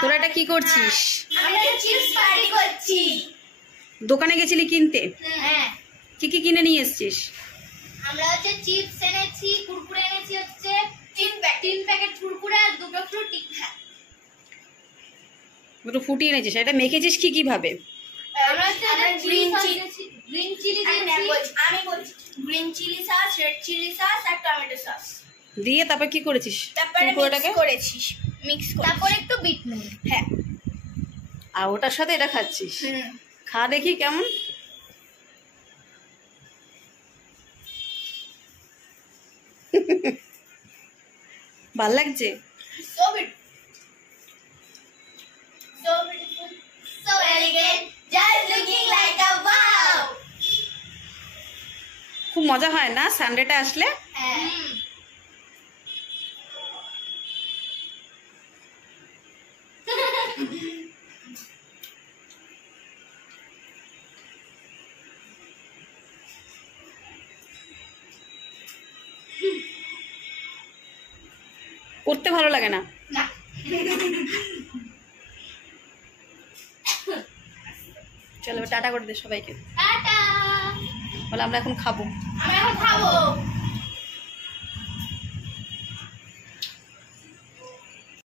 তোরা এটা কি করছিস? আমরা চিপস পার্টি করছি। দোকানে গেছিলি কিনতে? হ্যাঁ। কি কি কিনে নিয়ে এসেছিস? আমরা হচ্ছে চিপস এনেছি, কুরকুরে এনেছি হচ্ছে 3 প্যাকেট কুরকুরে আর 2টো ফ্রুটি। দুটো ফুটি এনেছিস। এটা মেখেছিস কি কিভাবে? আমরা হচ্ছে গ্রিন চিলি দিয়েছি। আমি বলছি green chilli sauce, red chilli sauce আর টমেটো সস দিয়ে তারপর কি করেছিস? তারপরে মিক্স করেছিস। তারপর একটু বিট নুন। হ্যাঁ। আর ওটার সাথে এটা খাচ্ছিস? খা দেখি কেমন। ভাল লাগছে? So beautiful, so elegant, just looking like a wow. খুব মজা হয় না সানডেটা আসলে? করতে ভালো লাগে না? না। চলো টাটা করে দে সবাইকে। টাটা। বলে আমরা এখন খাবো। আমরা এখন খাবো।